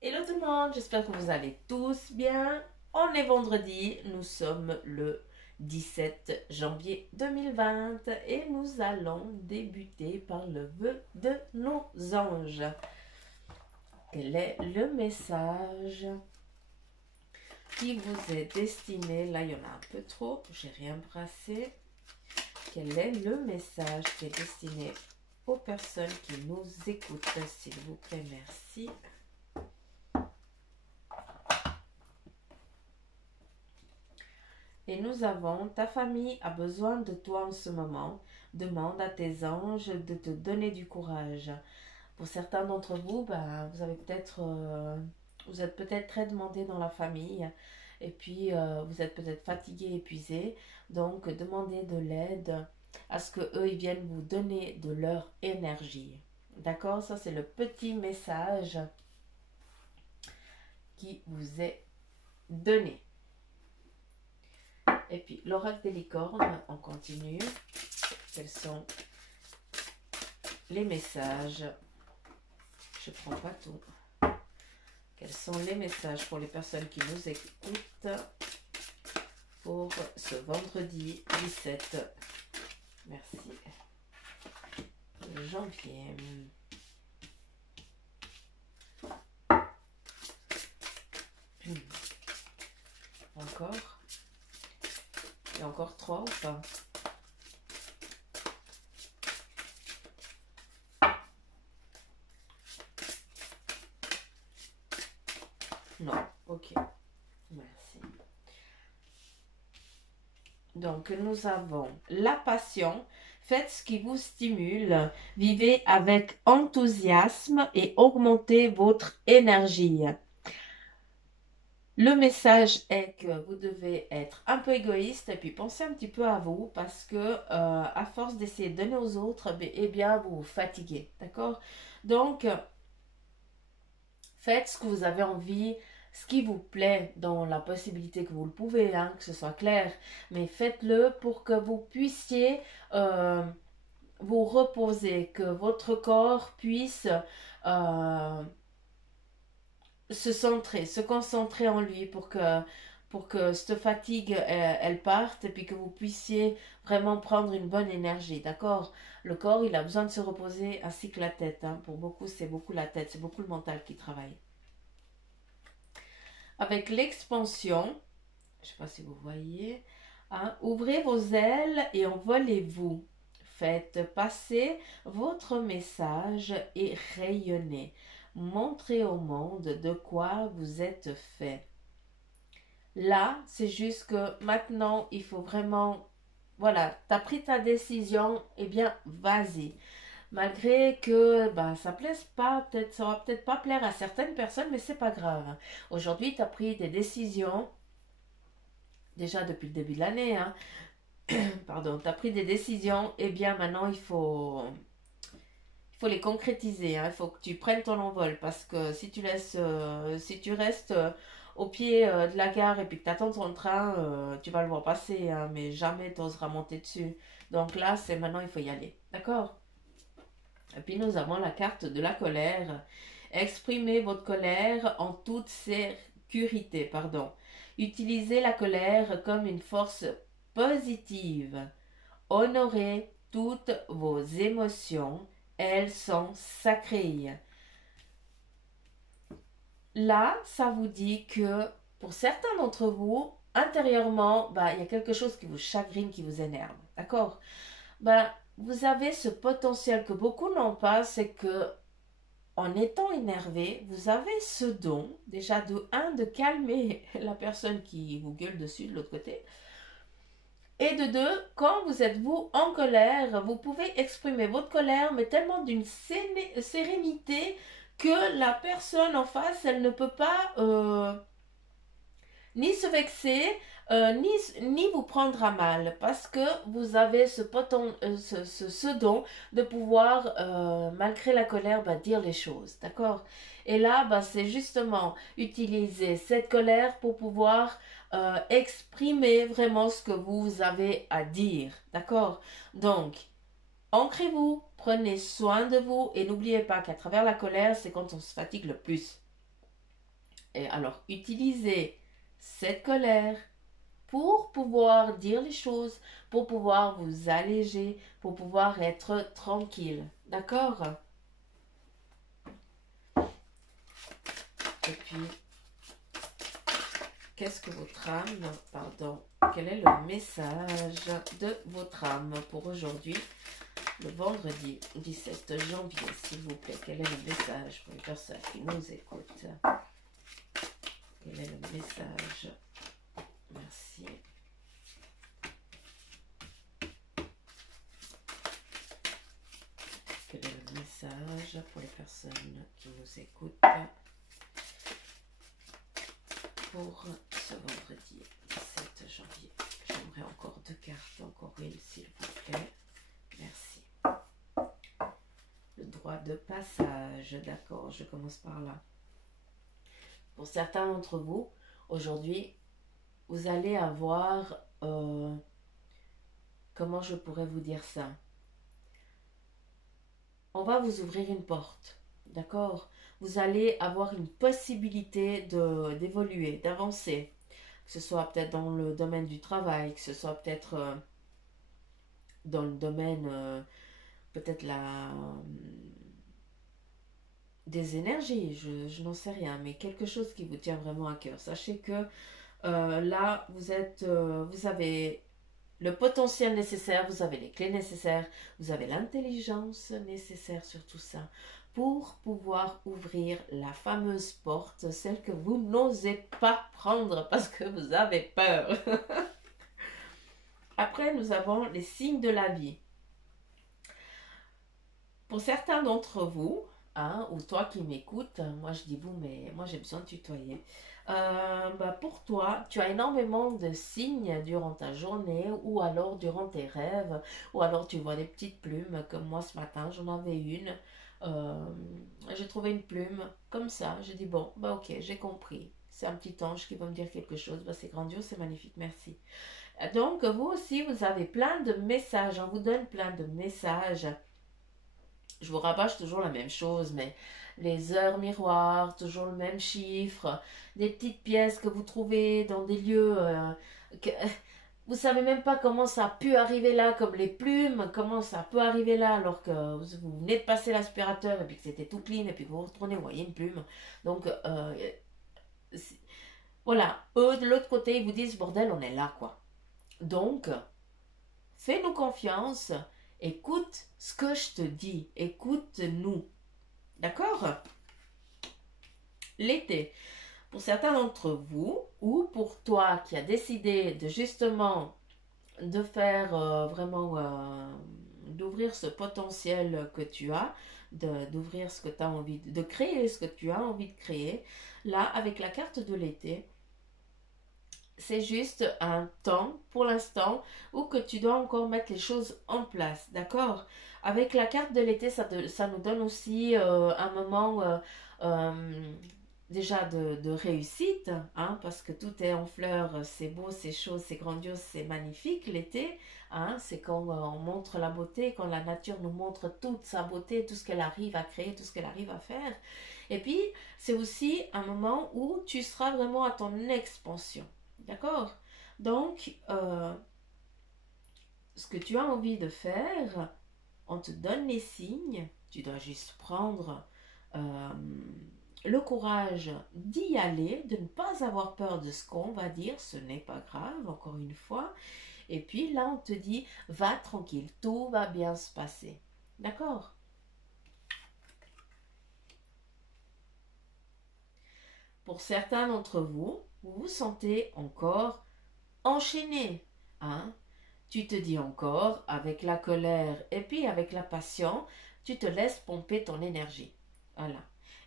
Hello tout le monde, j'espère que vous allez tous bien. On est vendredi, nous sommes le 17 janvier 2020 et nous allons débuter par le vœu de nos anges. Quel est le message qui vous est destiné? Là, il y en a un peu trop, j'ai rien brassé. Quel est le message qui est destiné aux personnes qui nous écoutent? S'il vous plaît, merci. Et nous avons, ta famille a besoin de toi en ce moment. Demande à tes anges de te donner du courage. Pour certains d'entre vous, vous avez vous êtes peut-être très demandé dans la famille. Et puis, vous êtes peut-être fatigué, épuisé. Donc, demandez de l'aide à ce que eux ils viennent vous donner de leur énergie. D'accord? Ça, c'est le petit message qui vous est donné. Et puis, l'oracle des licornes, on continue. Quels sont les messages? Je prends pas tout. Quels sont les messages pour les personnes qui nous écoutent pour ce vendredi 17 merci janvier? Encore? Et encore 3 ou pas? Non, ok, merci. Donc, nous avons la passion. Faites ce qui vous stimule. Vivez avec enthousiasme et augmentez votre énergie. Le message est que vous devez être un peu égoïste et puis penser un petit peu à vous parce que à force d'essayer de donner aux autres, eh bien, vous vous fatiguez. D'accord? Donc, faites ce que vous avez envie, ce qui vous plaît dans la possibilité que vous le pouvez, hein, que ce soit clair, mais faites-le pour que vous puissiez vous reposer, que votre corps puisse euh, se centrer, se concentrer en lui pour que cette fatigue elle parte et puis que vous puissiez vraiment prendre une bonne énergie, d'accord? Le corps il a besoin de se reposer ainsi que la tête, hein. Pour beaucoup c'est beaucoup la tête, c'est beaucoup le mental qui travaille. Avec l'expansion, je ne sais pas si vous voyez, hein, ouvrez vos ailes et envolez-vous. Faites passer votre message et rayonnez. Montrez au monde de quoi vous êtes fait. Là, c'est juste que maintenant, il faut vraiment... Voilà, tu as pris ta décision, eh bien, vas-y. Malgré que ça plaise pas, peut-être ça va peut-être pas plaire à certaines personnes, mais c'est pas grave. Aujourd'hui, tu as pris des décisions, déjà depuis le début de l'année, hein. Pardon, tu as pris des décisions, eh bien maintenant il faut les concrétiser, hein. Il faut que tu prennes ton envol parce que si tu restes au pied de la gare et puis que tu attends ton train, tu vas le voir passer, hein, mais jamais tu oseras monter dessus. Donc là, c'est maintenant, il faut y aller. D'accord? Et puis nous avons la carte de la colère. Exprimez votre colère en toute sécurité, pardon. Utilisez la colère comme une force positive. Honorez toutes vos émotions, elles sont sacrées. Là, ça vous dit que pour certains d'entre vous, intérieurement, il y a quelque chose qui vous chagrine, qui vous énerve. D'accord? Vous avez ce potentiel que beaucoup n'ont pas, c'est que en étant énervé, vous avez ce don, déjà de calmer la personne qui vous gueule dessus de l'autre côté. Et de deux, quand vous êtes vous en colère, vous pouvez exprimer votre colère, mais tellement d'une sérénité que la personne en face, elle ne peut pas ni se vexer, ni vous prendre à mal, parce que vous avez ce don de pouvoir, malgré la colère, dire les choses, d'accord? Et là, c'est justement utiliser cette colère pour pouvoir exprimer vraiment ce que vous avez à dire, d'accord? Donc, ancrez-vous, prenez soin de vous et n'oubliez pas qu'à travers la colère, c'est quand on se fatigue le plus. Et alors, utilisez cette colère pour pouvoir dire les choses, pour pouvoir vous alléger, pour pouvoir être tranquille. D'accord? Et puis, qu'est-ce que votre âme, pardon, quel est le message de votre âme pour aujourd'hui, le vendredi 17 janvier, s'il vous plaît? Quel est le message pour les personnes qui nous écoutent? Quel est le message? Merci. Quel est le message pour les personnes qui nous écoutent pour ce vendredi 17 janvier? J'aimerais encore 2 cartes, encore une s'il vous plaît. Merci. Le droit de passage, d'accord, je commence par là. Pour certains d'entre vous, aujourd'hui, vous allez avoir, comment je pourrais vous dire ça? On va vous ouvrir une porte, d'accord? Vous allez avoir une possibilité d'évoluer, d'avancer, que ce soit peut-être dans le domaine du travail, que ce soit peut-être dans le domaine, peut-être des énergies, je n'en sais rien, mais quelque chose qui vous tient vraiment à cœur. Sachez que là, vous avez le potentiel nécessaire, vous avez les clés nécessaires, vous avez l'intelligence nécessaire sur tout ça pour pouvoir ouvrir la fameuse porte, celle que vous n'osez pas prendre parce que vous avez peur. Après, nous avons les signes de la vie. Pour certains d'entre vous, hein, ou toi qui m'écoutes, moi je dis vous, mais moi j'ai besoin de tutoyer. Pour toi, tu as énormément de signes durant ta journée ou alors durant tes rêves, ou alors tu vois des petites plumes, comme moi ce matin, j'en avais une. Euh, j'ai trouvé une plume comme ça, j'ai dit bon, ok, j'ai compris. C'est un petit ange qui va me dire quelque chose, c'est grandiose, c'est magnifique, merci. Donc vous aussi, vous avez plein de messages, on vous donne plein de messages. Je vous rabâche toujours la même chose, mais les heures miroirs, toujours le même chiffre, des petites pièces que vous trouvez dans des lieux que vous savez même pas comment ça a pu arriver là, comme les plumes, comment ça peut arriver là alors que vous venez de passer l'aspirateur et puis que c'était tout clean et puis que vous retournez, vous voyez une plume. Donc voilà, eux de l'autre côté ils vous disent bordel, on est là quoi. Donc fais-nous confiance, écoute ce que je te dis, écoute-nous. D'accord? L'été. Pour certains d'entre vous, ou pour toi qui as décidé de justement de faire d'ouvrir ce potentiel que tu as, d'ouvrir ce que tu as envie, de créer ce que tu as envie de créer, là, avec la carte de l'été, c'est juste un temps pour l'instant où que tu dois encore mettre les choses en place, d'accord? Avec la carte de l'été, ça nous donne aussi un moment déjà de réussite, hein, parce que tout est en fleurs, c'est beau, c'est chaud, c'est grandiose, c'est magnifique l'été, hein, c'est quand on montre la beauté, quand la nature nous montre toute sa beauté, tout ce qu'elle arrive à créer, tout ce qu'elle arrive à faire. Et puis, c'est aussi un moment où tu seras vraiment à ton expansion. D'accord? Donc, ce que tu as envie de faire, on te donne les signes. Tu dois juste prendre le courage d'y aller, de ne pas avoir peur de ce qu'on va dire. Ce n'est pas grave, encore une fois. Et puis là, on te dit, va tranquille, tout va bien se passer. D'accord? Pour certains d'entre vous, vous vous sentez encore enchaîné, hein? Tu te dis encore, avec la colère et puis avec la passion, tu te laisses pomper ton énergie. Voilà.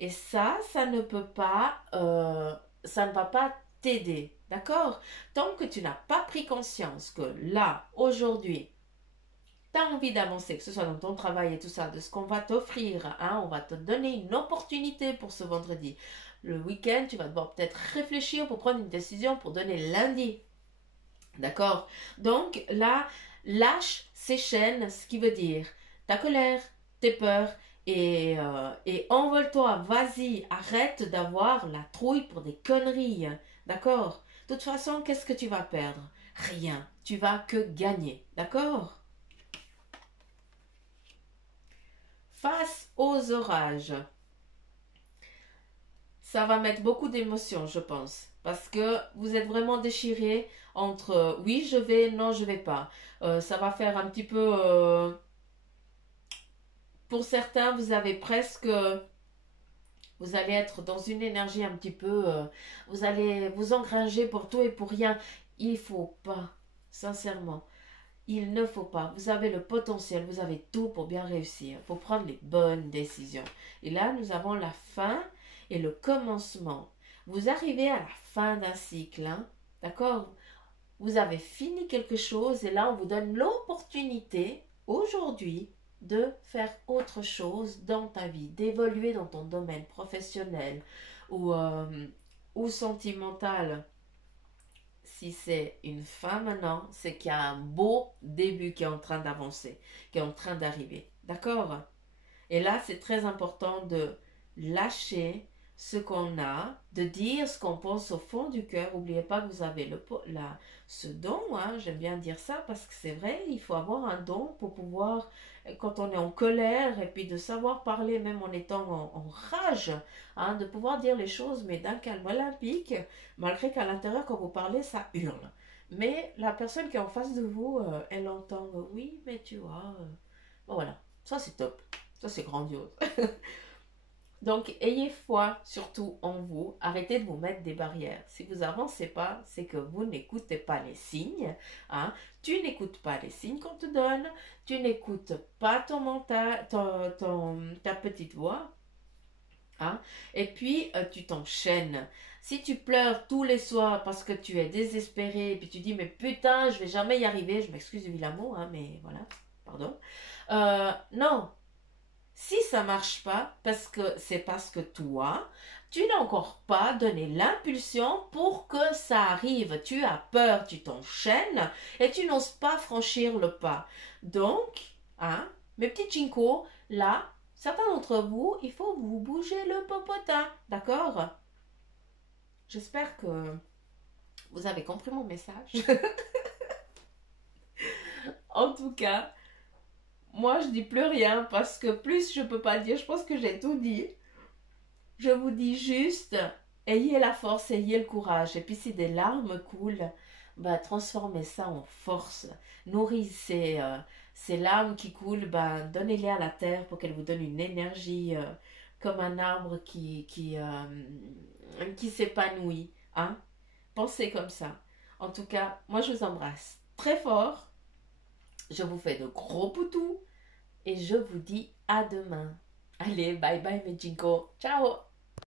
Et ça ne peut pas, ça ne va pas t'aider, d'accord? Tant que tu n'as pas pris conscience que là, aujourd'hui, tu as envie d'avancer, que ce soit dans ton travail et tout ça, de ce qu'on va t'offrir, hein, on va te donner une opportunité pour ce vendredi. Le week-end, tu vas devoir peut-être réfléchir pour prendre une décision pour donner lundi. D'accord? Donc là, lâche ces chaînes, ce qui veut dire ta colère, tes peurs, et envole-toi, vas-y, arrête d'avoir la trouille pour des conneries, d'accord? De toute façon, qu'est-ce que tu vas perdre? Rien, tu vas que gagner, d'accord? Face aux orages, ça va mettre beaucoup d'émotions, je pense, parce que vous êtes vraiment déchirés entre oui, je vais, non, je vais pas. Ça va faire un petit peu, pour certains, vous avez presque, vous allez être dans une énergie un petit peu, vous allez vous engranger pour tout et pour rien. Il faut pas, sincèrement, il ne faut pas. Vous avez le potentiel, vous avez tout pour bien réussir, pour prendre les bonnes décisions. Et là, nous avons la fin et le commencement. Vous arrivez à la fin d'un cycle, hein, d'accord? Vous avez fini quelque chose et là, on vous donne l'opportunité aujourd'hui de faire autre chose dans ta vie, d'évoluer dans ton domaine professionnel ou sentimental. Si c'est une fin maintenant, c'est qu'il y a un beau début qui est en train d'avancer, qui est en train d'arriver. D'accord? Et là, c'est très important de lâcher ce qu'on a, de dire ce qu'on pense au fond du cœur. N'oubliez pas que vous avez ce don, hein, j'aime bien dire ça parce que c'est vrai, il faut avoir un don pour pouvoir, quand on est en colère, et puis de savoir parler même en étant en rage, hein, de pouvoir dire les choses, mais d'un calme olympique, malgré qu'à l'intérieur, quand vous parlez, ça hurle. Mais la personne qui est en face de vous, elle entend, oui, mais tu vois, bon, voilà, ça c'est top. Ça, c'est grandiose. Donc, ayez foi surtout en vous. Arrêtez de vous mettre des barrières. Si vous avancez pas, c'est que vous n'écoutez pas les signes. Hein? Tu n'écoutes pas les signes qu'on te donne. Tu n'écoutes pas ton mental, ta petite voix. Hein? Et puis, tu t'enchaînes. Si tu pleures tous les soirs parce que tu es désespéré, et puis tu dis, mais putain, je vais jamais y arriver, je m'excuse du vilain mot, hein, mais voilà, pardon. Non, si ça marche pas, c'est parce que toi, tu n'as encore pas donné l'impulsion pour que ça arrive. Tu as peur, tu t'enchaînes et tu n'oses pas franchir le pas. Donc, hein, mes petits chinkos, là, certains d'entre vous, il faut vous bouger le popotin, d'accord? J'espère que vous avez compris mon message. En tout cas, moi je dis plus rien parce que plus je peux pas dire, je pense que j'ai tout dit. Je vous dis juste, ayez la force, ayez le courage. Et puis si des larmes coulent, bah, transformez ça en force. Nourrissez ces larmes qui coulent, bah, donnez-les à la terre pour qu'elle vous donne une énergie comme un arbre qui s'épanouit. Hein? Pensez comme ça. En tout cas, moi je vous embrasse très fort. Je vous fais de gros poutous et je vous dis à demain. Allez, bye bye mes jinko. Ciao.